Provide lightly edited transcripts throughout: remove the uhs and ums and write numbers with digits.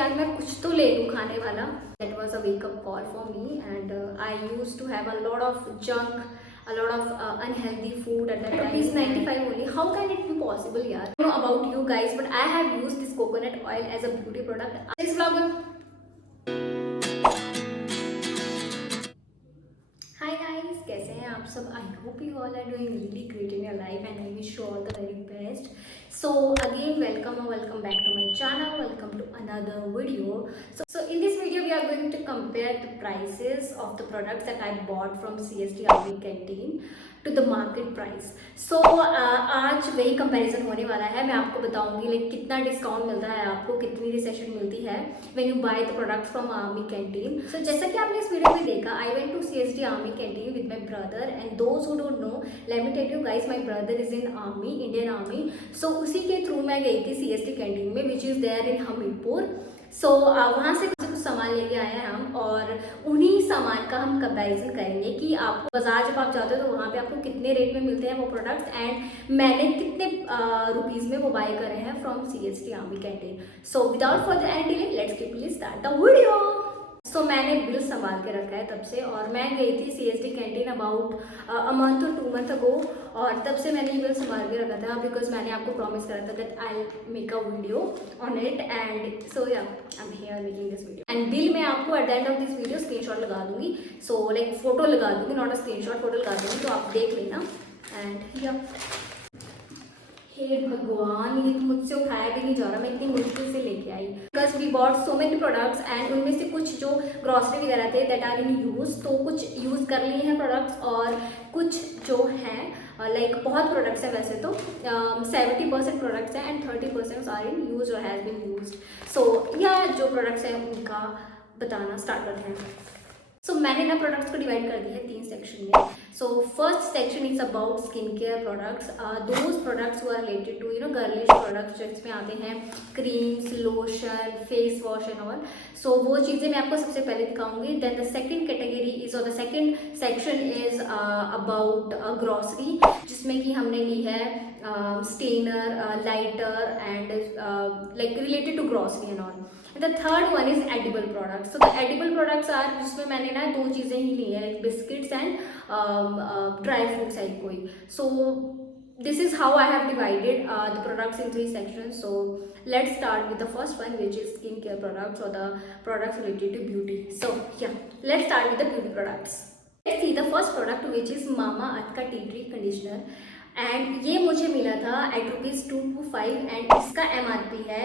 यार मैं कुछ तो ले लूँ खाने वाला. That was a wake up call for me, and I used to have a lot of junk, a lot of unhealthy food at that time. Rupees 95 only. How can it be possible, yaar? I don't know about you guys, but I have used this coconut oil as a beauty product. This vlog. Hi guys, कैसे हैं आप सब? I hope you all are doing really great in your life, and I wish you all the very best. So again, welcome back to my channel. Welcome to another video. So in this video, we are going to compare the prices of the products that I bought from CST Army Canteen to the market price. So आज वही comparison होने वाला है. मैं आपको बताऊंगी like कितना discount मिलता है आपको, कितनी रिसेशन मिलती है when you buy the products from army canteen. So जैसा कि आपने इस वीडियो में देखा, I went to CST army canteen with my brother, and those who don't know, let me tell you guys, my brother is in army, Indian army. So उसी के through मैं गई थी CST कैंटीन में, which is there in Hamirpur. So वहाँ से कुछ सामान लेके आए हैं हम, और उन्हीं सामान का हम कंपैरिजन करेंगे कि आपको बाजार जब आप जाते हो तो वहाँ पे आपको कितने रेट में मिलते हैं वो प्रोडक्ट्स, एंड मैंने कितने रुपीज़ में वो बाय करे हैं from CST army canteen. So without further any delay, let's quickly start the video. So मैंने बिल संभाल के रखा है तब से, और मैं गई थी CST canteen about a month और 2 मंथ अगो, और तब से मैंने ये बिल संभाल के रखा था बिकॉज मैंने आपको प्रॉमिस करा था that I make a video on it. And so yeah I am here making this video, and bill मैं आपको at the end of this video screenshot लगा दूंगी. सो लाइक फोटो लगा दूंगी, नॉट अ स्क्रीनशॉट, फोटो लगा दूंगी, तो आप देख लेना. एंड या हे भगवान, ये तो मुझसे उठाया भी नहीं जा रहा, मैं इतनी मुश्किल से लेके आई. Because we bought so many products, and उनमें से कुछ जो ग्रॉसरी वगैरह थे दैट आर इन यूज़, तो कुछ यूज़ कर लिए हैं प्रोडक्ट्स, और कुछ जो हैं लाइक बहुत प्रोडक्ट्स हैं वैसे तो 70% प्रोडक्ट्स हैं एंड 30% आर इन यूज और हैज़ बीन यूज्ड. सो या जो प्रोडक्ट्स हैं उनका बताना स्टार्ट करते हैं. सो मैंने ना प्रोडक्ट्स को डिवाइड कर दिया है 3 सेक्शन में. So first section is about skin care products, those products वो are related to girlish products, जिसमें आते हैं creams, lotion, face wash and all. So वो चीज़ें मैं आपको सबसे पहले दिखाऊंगी. Then the second category is, और the second section is about grocery, जिसमें कि हमने ली है strainer, lighter and like related to grocery and all. The third one is edible products. So the edible products are, जिसमें मैंने ना 2 चीज़ें ही ली हैं, like biscuits and dry fruits है कोई. सो this is how I have divided the products in 3 sections. So let's start with the first one, which is skincare products or the products related to beauty. So yeah, let's start with the beauty products. Let's see the first product, which is Mamaearth का tea tree conditioner, and ये मुझे मिला था eight ₹225, and इसका MRP है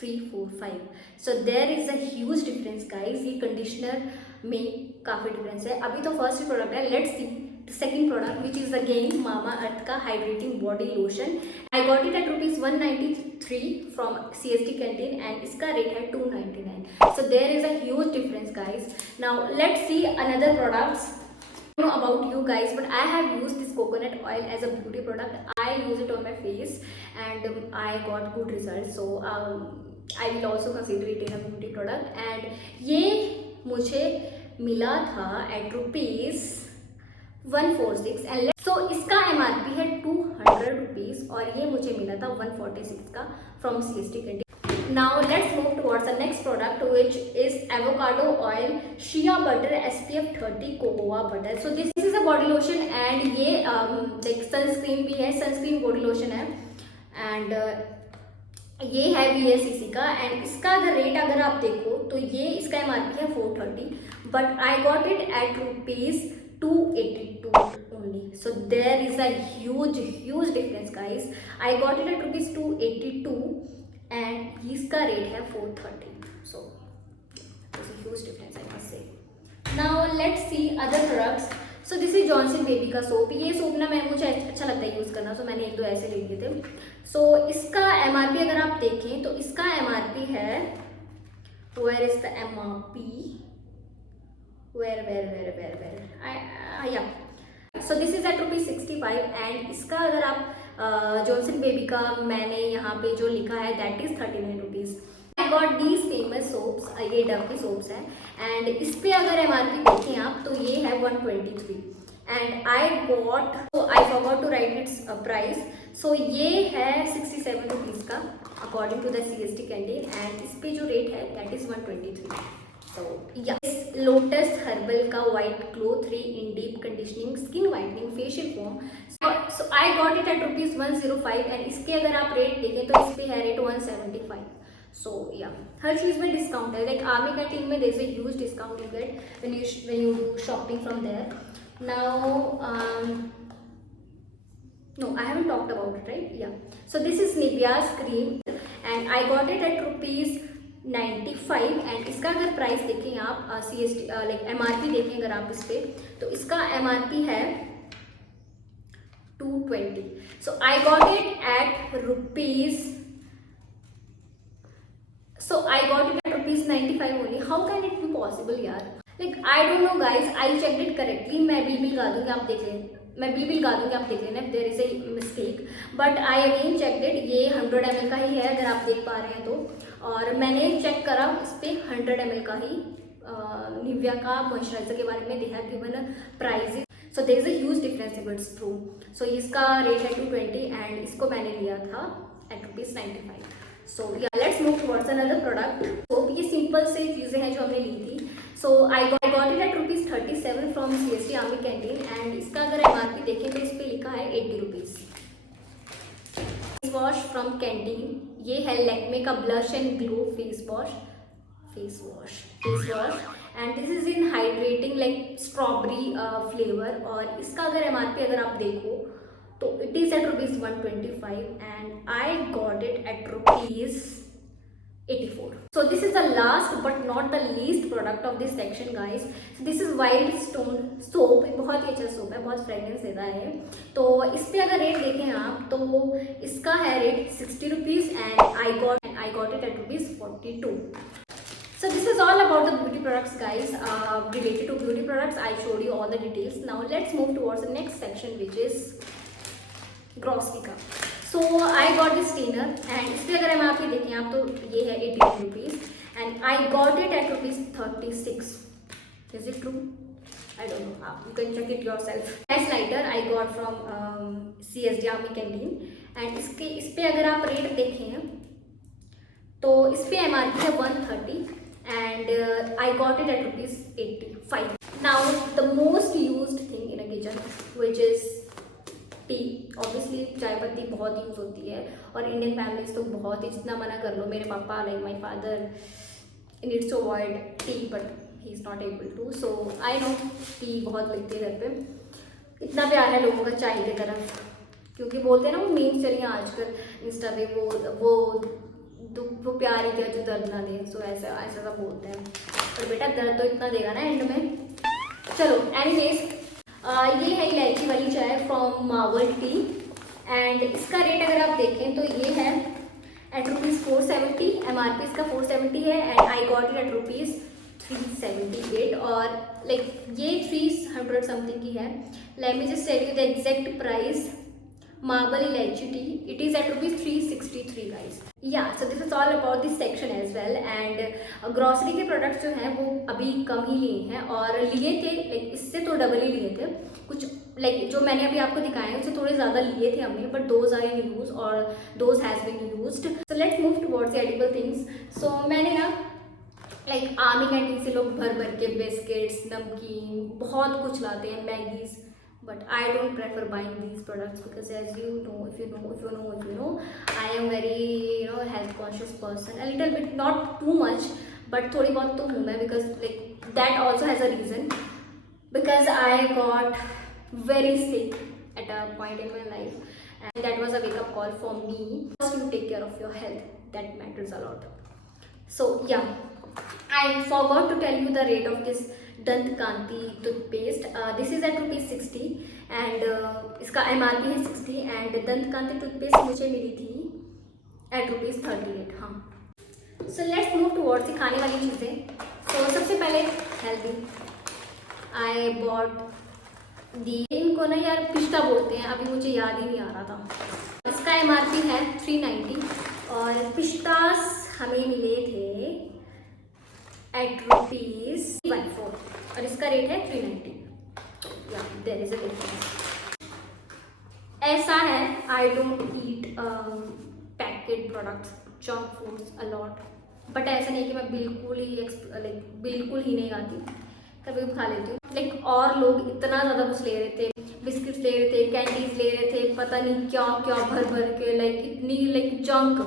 345. So there is a huge difference guys. ये conditioner में काफ़ी डिफरेंस है. अभी तो फर्स्ट प्रोडक्ट है, let's see the second product, which is again Mamaearth का hydrating body lotion. I got it at ₹193 from CST canteen, and इसका rate है 299. So there is a huge difference guys. Now let's see another products. I don't know about you guys, but I have used this coconut oil as a beauty product. I use it on my face and I got good results. So I will also consider it in a beauty product. And ये मुझे मिला था at ₹146, and so इसका MRP है 200 rupees, और ये मुझे मिला था 146 का from CST canteen. Now let's move towards the next product, which is avocado oil shea butter SPF 30 cocoa butter. So this is a body lotion, and ये like sunscreen भी है, सनस्क्रीन बॉडी लोशन है, and ये है VLCC का. And इसका अगर rate अगर आप देखो तो ये इसका MRP है 430, but I got it eight ₹282 only. So there is a huge difference guys. I got it at ₹282 and इसका रेट है 430. So there's a huge difference I must say. Now let's see other products. So this is Johnson Baby का soap. ये soap ना मुझे अच्छा लगता है use करना, so मैंने 1-2 ऐसे ले लिए थे. So इसका MRP अगर आप देखें तो इसका MRP है, where is the MRP? Where yeah. So this is at ₹65, and इसका अगर आप जॉनसन बेबी का मैंने यहाँ पे जो लिखा है that is 39 rupees. I got these famous soaps, ये डव की सोप्स हैं, एंड इस पे अगर MRP देखें आप तो ये है 123, and I forgot to write its price. So ये है 67 रुपीज़ का, according to the CST canteen, and इस पे जो रेट है that is 123। So yeah, Lotus herbal का white glow 3 in deep conditioning skin whitening facial foam, so I got it at rupees 105, and इसके अगर आप रेट देखें तो इस पे है रेट 175। so yeah, हर चीज़ में डिस्काउंट है, लाइक आर्मी कैंटीन में there is a huge discount you get when you do shopping from there. Now no, I haven't talked about it, right? Yeah, so this is Nivea's cream and I got it at rupees 95, and इसका अगर price देखें आप CST like MRP देखें अगर आप इस पे, तो इसका MRP है 220, so I got it at rupees 95 only. How can it be possible यार? Like I don't know guys, I checked it correctly. मैं बिल गा दूंगी, आप देख लें, मैं बिल गा दूंगी, आप देख लेना if there is a mistake, but I again checked it. ये 100 ml का ही है अगर आप देख पा रहे हैं तो, और मैंने चेक करा इस पे 100 ml का ही निविया का मॉइस्चराइजर के बारे में they have given price, so there is a huge difference if it's true. So इसका रेट है 220 एंड इसको मैंने लिया था एट रुपीज 95। सो या let's move towards another product. तो ये सिंपल से चीज़ें हैं जो हमने ली थी। So I got it at rupees 37 from CST army canteen, and इसका अगर MRP देखें तो इस पर लिखा है 80 rupees. Face wash from canteen, ये है लैक्मे का blush and glow face wash and this is in hydrating like strawberry flavour, और इसका अगर MRP अगर आप देखो तो it is at rupees 125 and I got it at rupees 84। So this is the last but not the least product of this section guys. So this is Wild Stone soap, बहुत ही अच्छा soap है, बहुत fragrance देता है। तो इस पे अगर रेट देखें आप तो इसका है rate 60 rupees and I got it at rupees 42। So this is all about the beauty products guys, related to beauty products. I showed you all the details. Now let's move towards the next section which is grocery का। So I got this strainer and इस पर अगर MRP देखें आप तो ये है 80 rupees and I got it at rupees 36। Is it true? I don't know, you can check it yourself. Gas lighter I got from CST army canteen and इस पर अगर आप रेट देखें तो इस पर MRP है 130 and I got it at rupees 85। Now the most used thing in a kitchen which is T. Obviously चाय पत्ती बहुत यूज़ होती है और इंडियन फैमिलीज तो बहुत ही, जितना मना कर लो, मेरे पापा like my father needs to avoid tea but he is not able to, so I know tea बहुत लगती है घर पे। इतना प्यार है लोगों का चाय की तरफ, क्योंकि बोलते हैं ना वो मीम्स चलिए आजकल इंस्टा पे, वो प्यार ही क्या जो दर्द ना दे, सो ऐसा सब बोलते हैं, पर बेटा दर्द तो इतना देगा ना एंड में। चलो एनीवेज, ये है इलायची वाली चाय फ्रॉम मावल टी एंड इसका रेट अगर आप देखें तो ये है एट रुपीज़ 470, MRP इसका 470 है and I got it at rupees 378, और लाइक ये 300 समथिंग की है। Let me just tell you the exact price. Marble elaichi tea, it is at rupees 363 guys. Yeah so this is all about this section as well, and grocery के products जो हैं वो अभी कम ही लिए हैं, और लिए थे लाइक इससे तो डबल ही लिए थे कुछ, लाइक जो मैंने अभी आपको दिखाए हैं उससे थोड़े ज़्यादा लिए थे हमने, but those are in use और those has been used. So let's move towards the edible things. So मैंने ना लाइक आर्मी कैंटीन से लोग भर भर के बिस्किट्स, नमकीन, बहुत कुछ लाते हैं, मैगीज़, but I don't prefer buying these products because as you know, if you know, I am very health conscious person, a little bit, not too much, but थोड़ी बहुत तो हूँ मैं, because like that also has a reason, because I got very sick at a point in my life and that was a wake up call for me. First you take care of your health, that matters a lot. So yeah, I forgot to tell you the rate of this Dant Kanti toothpaste. This is at rupees 60 and इसका MRP है 60 and दंत Kanti toothpaste मुझे मिली थी eight rupees 38। हाँ, so let's move towards the खाने वाली चीज़ें। तो सबसे पहले हेल्दी, आई बॉट दी, इनको ना यार पिस्ता बोलते हैं, अभी मुझे याद ही नहीं आ रहा था। इसका MRP है 390 और पिस्तास हमें मिले थे एट रुपीज 14 और इसका रेट है 390। या देयर इज अ डिफरेंस। ऐसा है, I don't eat packet products junk foods a lot, but ऐसा नहीं कि मैं बिल्कुल ही नहीं खाती, कभी भी खा लेती हूँ। और लोग इतना ज़्यादा कुछ ले रहे थे, बिस्किट्स ले रहे थे, कैंडीज ले रहे थे, पता नहीं क्या क्या भर भर के, इतनी जंक।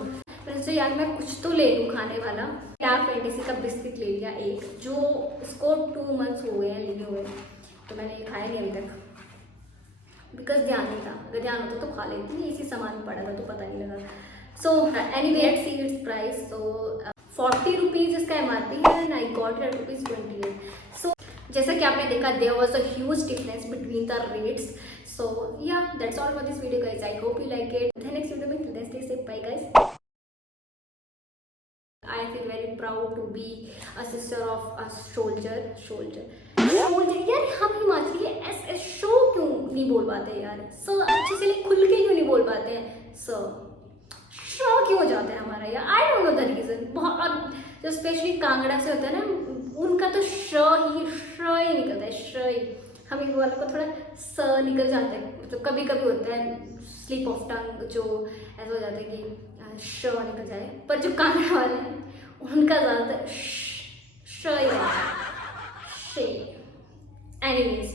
मैंने सोचा यार मैं कुछ तो ले लूँ खाने वाला। डार्क फैंटेसी का बिस्किट ले लिया एक, जो इसको 2 मंथ्स हो गए हैं लिए हुए, तो मैंने ये खाया नहीं अभी तक, बिकॉज ध्यान नहीं था। अगर ध्यान होता तो खा लेती, इसी सामान पड़ा था तो पता नहीं लगा। So anyway let's see its price. So 40 rupees इसका MRP है and I got it at ₹28। So जैसा कि आपने देखा, there was a huge difference between the rates. So yeah that's all for this video guys, I hope you like it. The next video में let's stay safe, bye guys. I feel very proud to be a sister of a soldier. यार हम हिमाचली ऐसे show क्यों नहीं बोल पाते यार? Sir अच्छे से खुल के क्यों नहीं बोल पाते हैं? शो क्यों हो जाता है हमारा यार? I don't know the reason. बहुत जो स्पेशली कांगड़ा से होता है ना, उनका तो श ही निकलता है, श ही। हम इन वालों को थोड़ा स निकल जाता है, मतलब कभी कभी होता है स्लिप ऑफ टंग, जो ऐसा हो जाता है कि श निकल जाए, पर जो कांगड़ा वाले हैं उनका ज़्यादातर श ही रहता है। एनीवेज